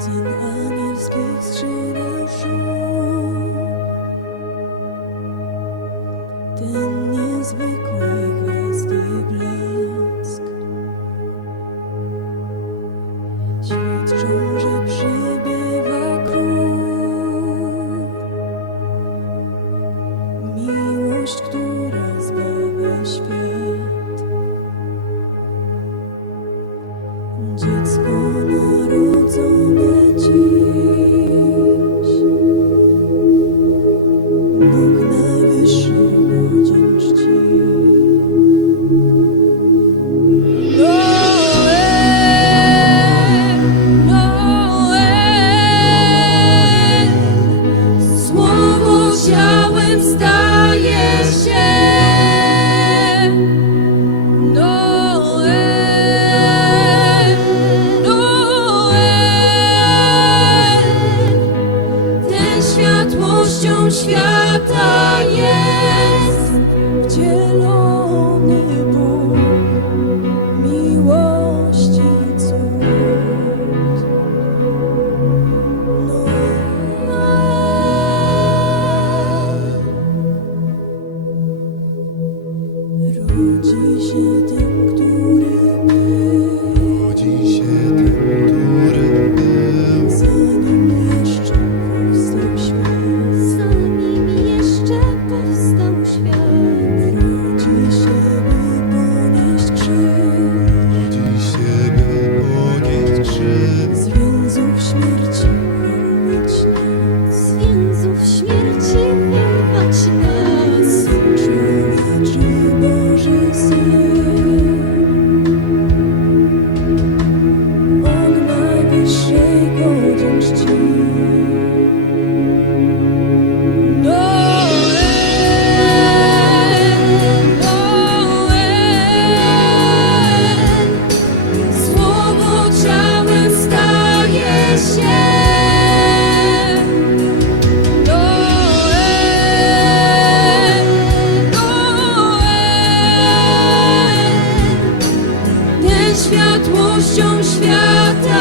ogień anielskich skrzydeł szum. Ten niezwykły gwiazdy blask. Świadczą, że przybywa król. Miłość, która zbawia świat. 이. świata.